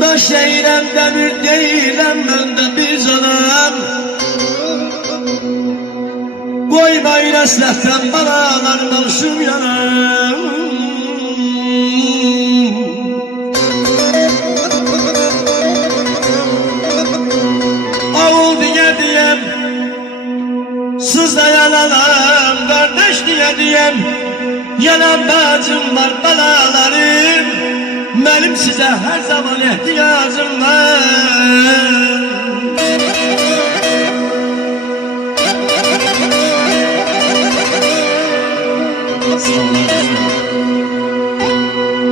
Daş değilim, demir değilim, ben de bir canım. Koymayın esnaftan balalarım alışım yanım. Ağul diye diyem, sızlayan anam, kardeş diye diyem, yanan bacım var balalarım. Benim size her zaman ihtiyacım var.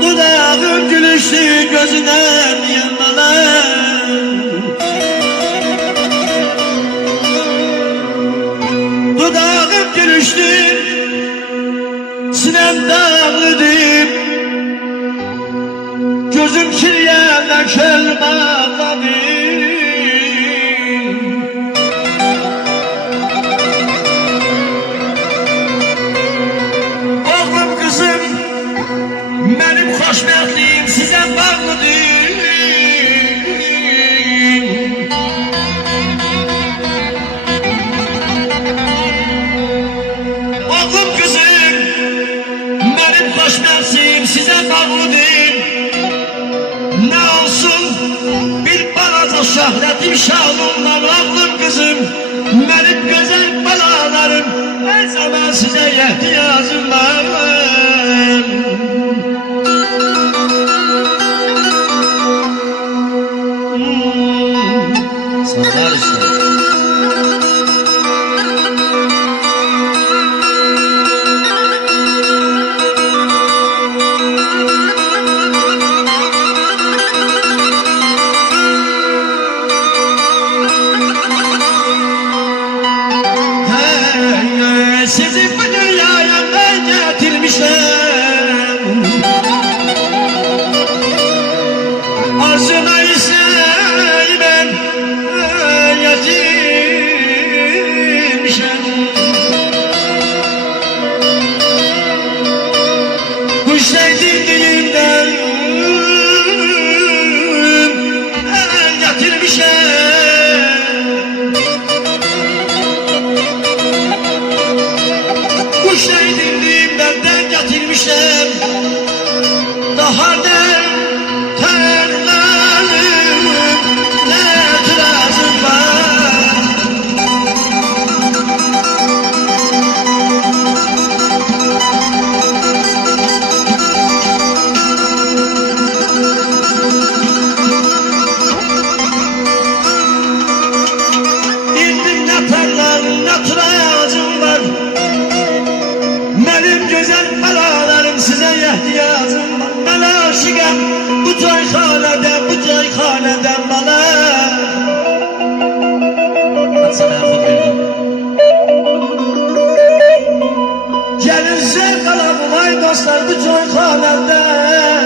Dudağım gülüşlü gözünden yanmalar. Dudağım gülüşlü, sinem dağlıdır. Gözüm kiryenle köl bağladı. Oğlum kızım, benim xoşbəxtliğim size bağlıdır. Oğlum kızım, benim xoşbəxtliğim size bağlıdır. Ne olsun bir balaca şöhretim şanımdan, oğlum kızım, benim güzel balalarım, her zaman size ihtiyacım var. Sanlar işte. Sizi bu dünyaya ben getirmişim. Arzuna ise ben getirmişim. Kuş sevdiğimden getirmişim. Kuş edindim benden getirmişim. Daha ne terlerim, ne itirazım var. İndim ne terlerim, ne itirazım var. Benim güzel balalarım size ihtiyacım var. Ben aşıkım bu çayhaneden, bu çayhaneden bana. Hadi sana yakın verdim. Gelin zevk alalım ay dostlar bu çayhaneden.